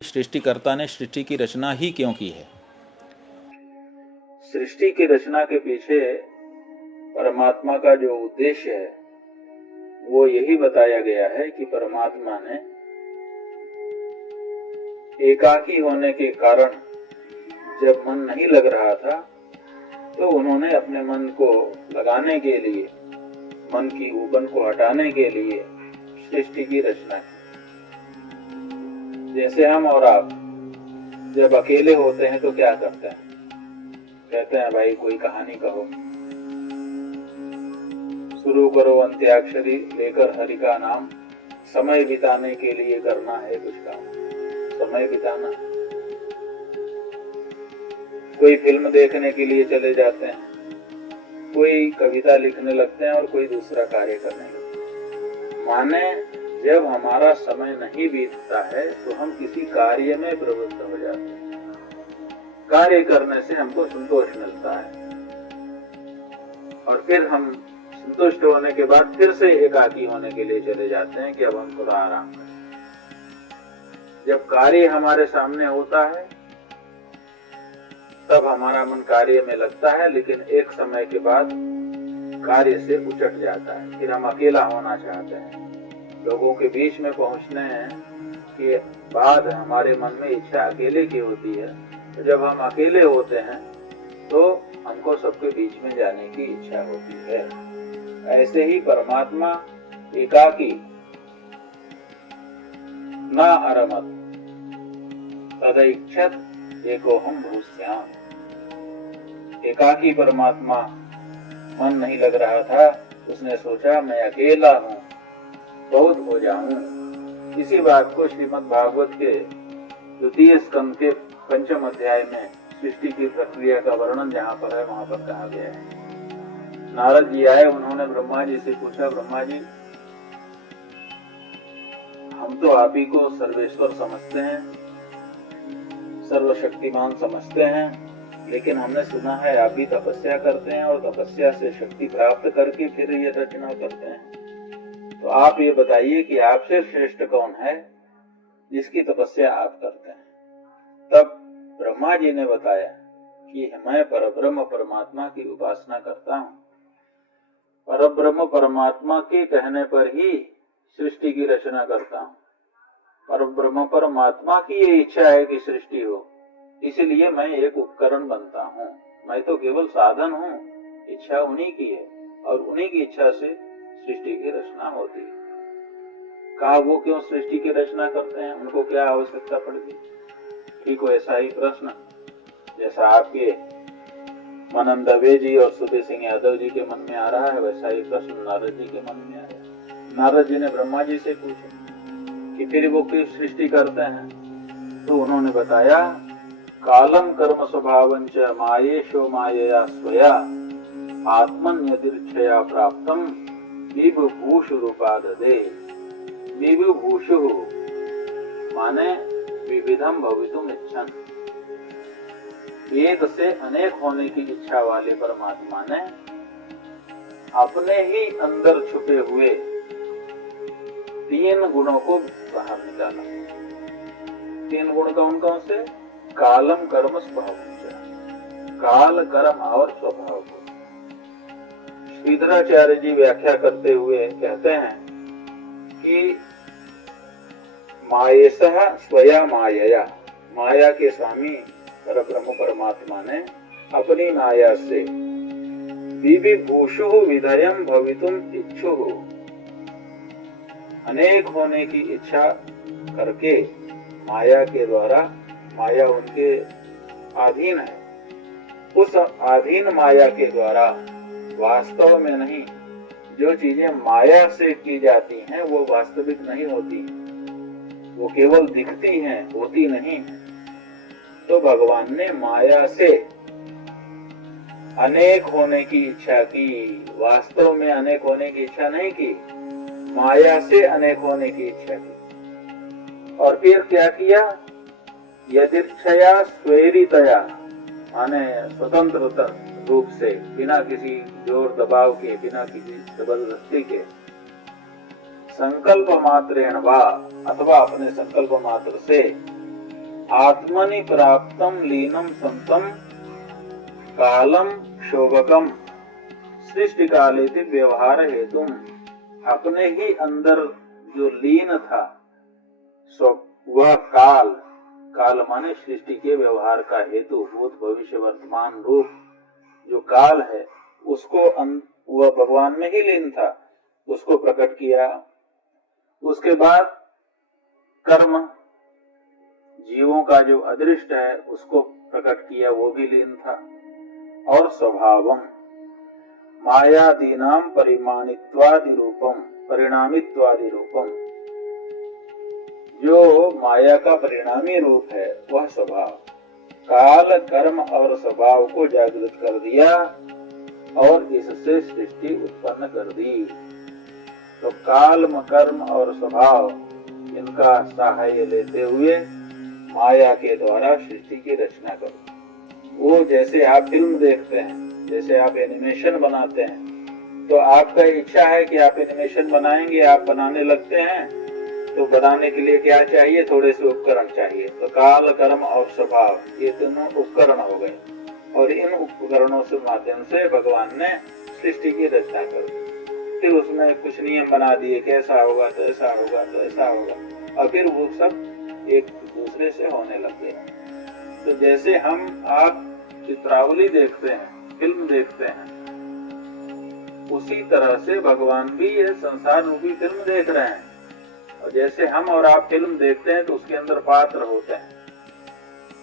सृष्टिकर्ता ने सृष्टि की रचना ही क्यों की है? सृष्टि की रचना के पीछे परमात्मा का जो उद्देश्य है वो यही बताया गया है कि परमात्मा ने एकाकी होने के कारण जब मन नहीं लग रहा था तो उन्होंने अपने मन को लगाने के लिए, मन की उबन को हटाने के लिए सृष्टि की रचना की। जैसे हम और आप जब अकेले होते हैं तो क्या करते हैं? कहते हैं भाई कोई कहानी कहो, शुरू करो अंत्याक्षरी लेकर हरि का नाम, समय बिताने के लिए करना है कुछ काम। समय बिताना, कोई फिल्म देखने के लिए चले जाते हैं, कोई कविता लिखने लगते हैं और कोई दूसरा कार्य करने लगते हैं। माने जब हमारा समय नहीं बीतता है तो हम किसी कार्य में प्रवृत्त हो जाते हैं। कार्य करने से हमको संतोष मिलता है और फिर हम संतुष्ट होने के बाद फिर से एकाकी होने के लिए चले जाते हैं कि अब हम थोड़ा आराम करें। जब कार्य हमारे सामने होता है तब हमारा मन कार्य में लगता है, लेकिन एक समय के बाद कार्य से उचट जाता है। फिर हम अकेला होना चाहते हैं, लोगों के बीच में पहुंचने के बाद हमारे मन में इच्छा अकेले की होती है। तो जब हम अकेले होते हैं तो हमको सबके बीच में जाने की इच्छा होती है। ऐसे ही परमात्मा एकाकी न अरमत तदैक्षत एकोहम भूस्याम। एकाकी परमात्मा मन नहीं लग रहा था, उसने सोचा मैं अकेला हूं, बहुत हो जाऊं। इसी बात को श्रीमद् भागवत के द्वितीय स्कंद के 5वें अध्याय में सृष्टि की प्रक्रिया का वर्णन जहाँ पर है वहां पर कहा गया है। नारद जी आए, उन्होंने ब्रह्मा जी से पूछा, ब्रह्मा जी हम तो आप ही को सर्वेश्वर समझते हैं, सर्वशक्तिमान समझते हैं, लेकिन हमने सुना है आप भी तपस्या करते हैं और तपस्या से शक्ति प्राप्त करके फिर ये रचना करते हैं। तो आप ये बताइए कि आपसे श्रेष्ठ कौन है जिसकी तपस्या आप करते हैं? तब ब्रह्मा जी ने बताया कि मैं परब्रह्म परमात्मा की उपासना करता हूँ। परब्रह्म परमात्मा के कहने पर ही सृष्टि की रचना करता हूँ। परब्रह्म परमात्मा की ये इच्छा है कि सृष्टि हो, इसलिए मैं एक उपकरण बनता हूँ। मैं तो केवल साधन हूँ, इच्छा उन्हीं की है और उन्हीं की इच्छा से सृष्टि की रचना होती है। कहा वो क्यों सृष्टि की रचना करते हैं, उनको क्या आवश्यकता पड़ती? ठीक वैसा ही प्रश्न जैसा आपके मनन दवे जी और सुबे सिंह यादव जी के मन में आ रहा है, वैसा ही प्रश्न नारद जी के मन में आया। नारद जी ने ब्रह्मा जी से पूछा कि फिर वो क्यों सृष्टि करते हैं? तो उन्होंने बताया, कालम कर्म स्वभावंच मायेशो मायया स्वया आत्मन्यतिर्क्षया प्राप्तम विभूषु रूपाददे। विभूषु माने विविधम भवितुम इच्छन। एक से अनेक होने की इच्छा वाले परमात्मा ने अपने ही अंदर छुपे हुए 3 गुणों को बाहर निकाला। 3 गुण कौन कौन से? कालम कर्म स्वभाव, काल कर्म और स्वभाव को श्रीधराचार्य जी व्याख्या करते हुए कहते हैं कि मायेसह स्वया मायया, माया के स्वामी परब्रह्म परमात्मा ने अपनी माया से विविभूषु विधयम भवितुम इच्छु, अनेक होने की इच्छा करके माया के द्वारा, माया उनके अधीन है, उस अधीन माया के द्वारा वास्तव में नहीं, जो चीजें माया से की जाती हैं वो वास्तविक नहीं होती, वो केवल दिखती हैं, होती नहीं है। तो भगवान ने माया से अनेक होने की इच्छा की, वास्तव में अनेक होने की इच्छा नहीं की, माया से अनेक होने की इच्छा की। और फिर क्या किया? यदिच्छया स्वेरितया माने स्वतंत्र रूप से, बिना किसी जोर दबाव के, बिना किसी जबरदस्ती के, संकल्प मात्रेण वा अथवा अपने संकल्प मात्र से आत्मनि प्राप्तम लीनम संतम कालम शोभकम सृष्टि काले व्यवहार हेतु। अपने ही अंदर जो लीन था वह काल माने सृष्टि के व्यवहार का हेतु, भूत भविष्य वर्तमान रूप जो काल है उसको वह भगवान में ही लीन था, उसको प्रकट किया। उसके बाद कर्म जीवों का जो अदृष्ट है उसको प्रकट किया, वो भी लीन था। और स्वभावम मायादीनाम परिमाणित्वादि रूपम परिणामित्वादि रूपम, जो माया का परिणामी रूप है वह स्वभाव काल कर्म और स्वभाव को जागृत कर दिया और इससे सृष्टि उत्पन्न कर दी। तो काल कर्म और स्वभाव इनका सहाय लेते हुए माया के द्वारा सृष्टि की रचना करो। वो जैसे आप फिल्म देखते हैं, जैसे आप एनिमेशन बनाते हैं, तो आपका इच्छा है कि आप एनिमेशन बनाएंगे, आप बनाने लगते हैं, तो बनाने के लिए क्या चाहिए? थोड़े से उपकरण चाहिए। तो काल कर्म और स्वभाव ये दोनों उपकरण हो गए और इन उपकरणों से माध्यम से भगवान ने सृष्टि की रचना कर दी। फिर उसमें कुछ नियम बना दिए, कैसा होगा तो ऐसा होगा तो ऐसा होगा, और फिर वो सब एक दूसरे से होने लग गए। तो जैसे हम आप चित्रावली देखते हैं, फिल्म देखते हैं, उसी तरह से भगवान भी ये संसार रूपी फिल्म देख रहे हैं। और जैसे हम और आप फिल्म देखते हैं तो उसके अंदर पात्र होते हैं,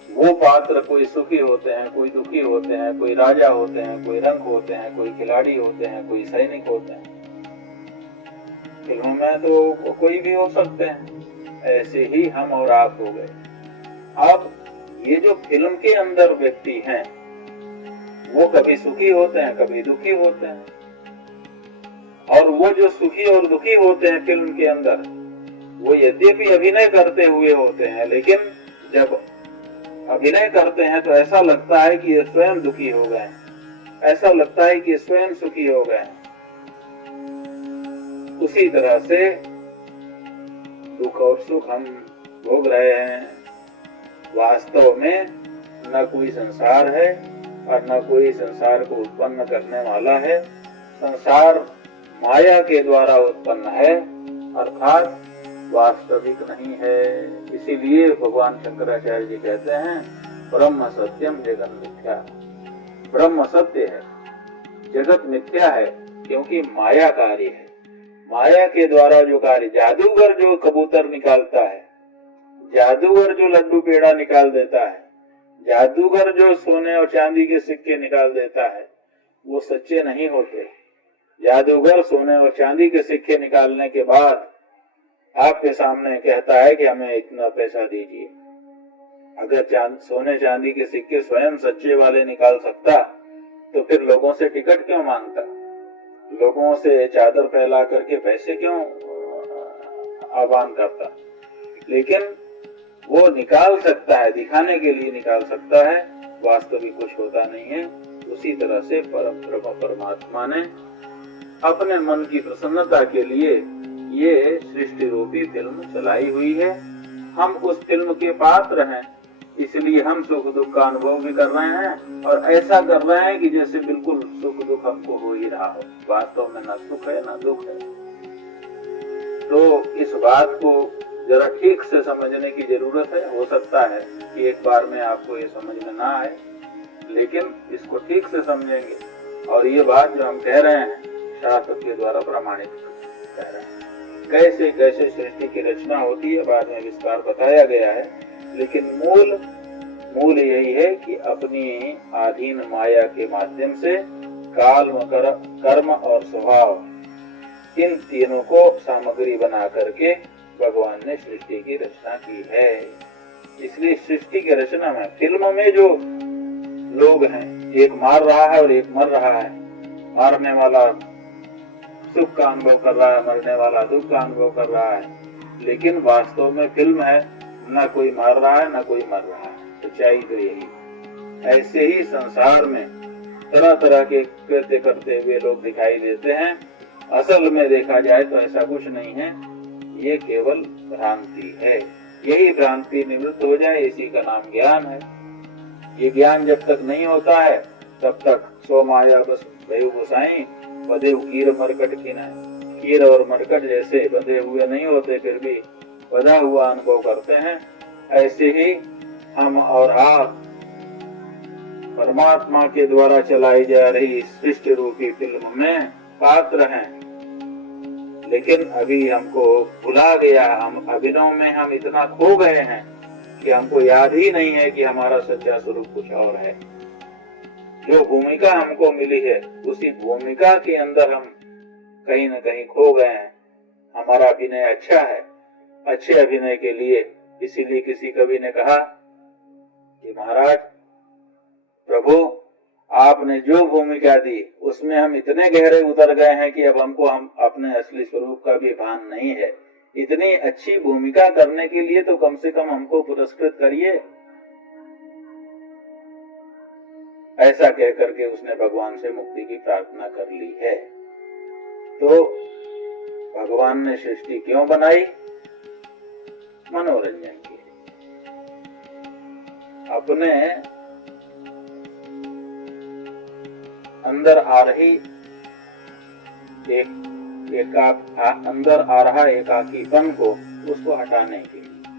वो पात्र कोई सुखी होते हैं, कोई दुखी होते हैं, कोई राजा होते हैं, कोई रंक होते हैं, कोई खिलाड़ी होते हैं, कोई सैनिक होते हैं। फिल्म में तो कोई भी हो सकते हैं, ऐसे ही हम और आप हो गए। अब ये जो फिल्म के अंदर व्यक्ति हैं वो कभी सुखी होते हैं, कभी दुखी होते हैं। और वो जो सुखी और दुखी होते हैं फिल्म के अंदर, वो यद्यपि अभिनय करते हुए होते हैं, लेकिन जब अभिनय करते हैं तो ऐसा लगता है कि ये स्वयं दुखी हो गए, ऐसा लगता है कि स्वयं सुखी हो गए। उसी तरह से दुख और सुख हम भोग रहे हैं। वास्तव में न कोई संसार है और न कोई संसार को उत्पन्न करने वाला है। संसार माया के द्वारा उत्पन्न है, अर्थात वास्तविक नहीं है। इसीलिए भगवान शंकराचार्य जी कहते हैं ब्रह्म सत्यम जगत मिथ्या। ब्रह्म सत्य है, जगत मिथ्या है, क्योंकि माया कार्य है। माया के द्वारा जो कार्य, जादूगर जो कबूतर निकालता है, जादूगर जो लड्डू पेड़ा निकाल देता है, जादूगर जो सोने और चांदी के सिक्के निकाल देता है, वो सच्चे नहीं होते। जादूगर सोने और चांदी के सिक्के निकालने के बाद आपके सामने कहता है कि हमें इतना पैसा दीजिए। अगर सोने चांदी के सिक्के स्वयं सच्चे वाले निकाल सकता तो फिर लोगों से टिकट क्यों मांगता, लोगों से चादर फैला करके पैसे क्यों आह्वान करता। लेकिन वो निकाल सकता है, दिखाने के लिए निकाल सकता है, वास्तविक कुछ होता नहीं है। उसी तरह से परमात्मा ने अपने मन की प्रसन्नता के लिए ये सृष्टि रूपी फिल्म चलाई हुई है। हम उस फिल्म के पात्र हैं, इसलिए हम सुख दुख का अनुभव भी कर रहे हैं और ऐसा कर रहे हैं कि जैसे बिल्कुल सुख दुख हमको हो ही रहा हो। वास्तव में ना सुख है ना दुख है। तो इस बात को जरा ठीक से समझने की जरूरत है। हो सकता है कि एक बार में आपको ये समझ में ना आए, लेकिन इसको ठीक से समझेंगे और ये बात जो हम कह रहे हैं शास्त्र के द्वारा प्रमाणित कह रहे हैं। कैसे कैसे सृष्टि की रचना होती है बाद में विस्तार बताया गया है, लेकिन मूल यही है कि अपनी आधीन माया के माध्यम से काल कर्म और स्वभाव, इन तीनों को सामग्री बना करके भगवान ने सृष्टि की रचना की है। इसलिए सृष्टि की रचना में, फिल्म में जो लोग हैं, एक मार रहा है और एक मर रहा है। मारने वाला सुख का अनुभव कर रहा है, मरने वाला दुख का अनुभव कर रहा है। लेकिन वास्तव में फिल्म है, ना कोई मार रहा है ना कोई मर रहा है। सच्चाई तो यही। ऐसे ही संसार में तरह तरह के कृत्य करते हुए लोग दिखाई देते हैं। असल में देखा जाए तो ऐसा कुछ नहीं है, ये केवल भ्रांति है, यही भ्रांति निवृत्त हो जाए, इसी का नाम ज्ञान है। ये ज्ञान जब तक नहीं होता है तब तक सो माया बस भयु गोसाई बधे कीर मरकट की नहीं। कीर और मरकट जैसे बंधे हुए नहीं होते फिर भी बधा हुआ अनुभव करते हैं, ऐसे ही हम और आप परमात्मा के द्वारा चलाई जा रही सृष्टि रूपी फिल्म में पात्र हैं। लेकिन अभी हमको भुला गया, हम अभिनव में हम इतना खो गए हैं कि हमको याद ही नहीं है कि हमारा सच्चा स्वरूप कुछ और है। जो भूमिका हमको मिली है उसी भूमिका के अंदर हम कहीं न कहीं खो गए हैं। हमारा अभिनय अच्छा है, अच्छे अभिनय के लिए इसीलिए किसी कवि ने कहा कि महाराज प्रभु आपने जो भूमिका दी उसमें हम इतने गहरे उतर गए हैं कि अब हमको हम अपने असली स्वरूप का भी भान नहीं है। इतनी अच्छी भूमिका करने के लिए तो कम से कम हमको पुरस्कृत करिए। ऐसा कह करके उसने भगवान से मुक्ति की प्रार्थना कर ली है। तो भगवान ने सृष्टि क्यों बनाई? मनोरंजन के लिए। अपने अंदर आ रही अंदर आ रहा एकाकीपन को उसको हटाने के लिए,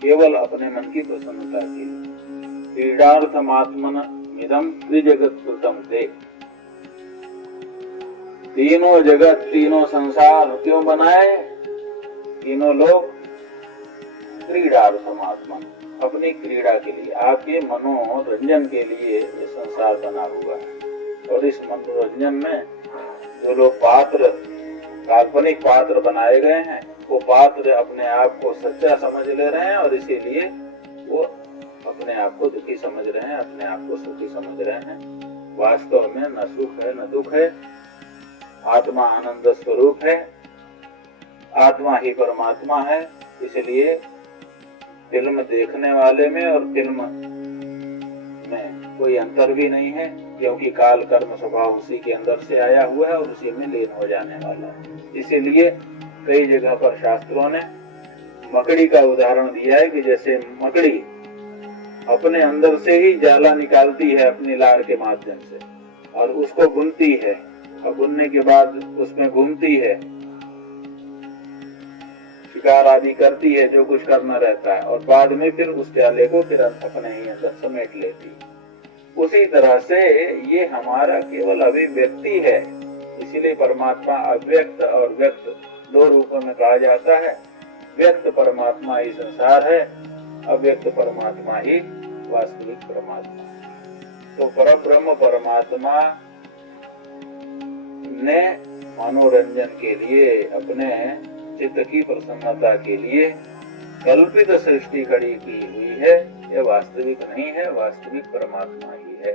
केवल अपने मन की प्रसन्नता के लिए। क्रीडार्थमात्मन इदं त्रिजगत कृतं ते। तीनों जगत तीनों संसार क्यों बनाए? तीनों लोग क्रीडार्थमात्मन, अपनी क्रीड़ा के लिए, आपके मनोरंजन के लिए ये संसार बना हुआ है। और इस मनोरंजन में जो लोग पात्र, काल्पनिक पात्र बनाए गए हैं, वो पात्र अपने आप को सच्चा समझ ले रहे हैं और इसीलिए वो अपने आप को दुखी समझ रहे हैं, अपने आप को सुखी समझ रहे हैं। वास्तव में न सुख है न दुख है, आत्मा आनंद स्वरूप है, आत्मा ही परमात्मा है। इसलिए फिल्म देखने वाले में और फिल्म में कोई अंतर भी नहीं है, क्योंकि काल कर्म स्वभाव उसी के अंदर से आया हुआ है और उसी में लीन हो जाने वाला है। इसीलिए कई जगह पर शास्त्रों ने मकड़ी का उदाहरण दिया है कि जैसे मकड़ी अपने अंदर से ही जाला निकालती है अपनी लार के माध्यम से और उसको बुनती है, और बुनने के बाद उसमें घूमती है, शिकार आदि करती है, जो कुछ करना रहता है, और बाद में फिर उस जाले को फिर अपने ही अंदर समेट लेती है। उसी तरह से ये हमारा केवल अभिव्यक्ति है। इसीलिए परमात्मा अव्यक्त और व्यक्त दो रूपों में कहा जाता है। व्यक्त परमात्मा ही संसार है, अव्यक्त परमात्मा ही वास्तविक परमात्मा है। तो परब्रह्म परमात्मा ने मनोरंजन के लिए, अपने चित्त की प्रसन्नता के लिए कल्पित सृष्टि खड़ी की हुई है। यह वास्तविक नहीं है, वास्तविक परमात्मा ही है।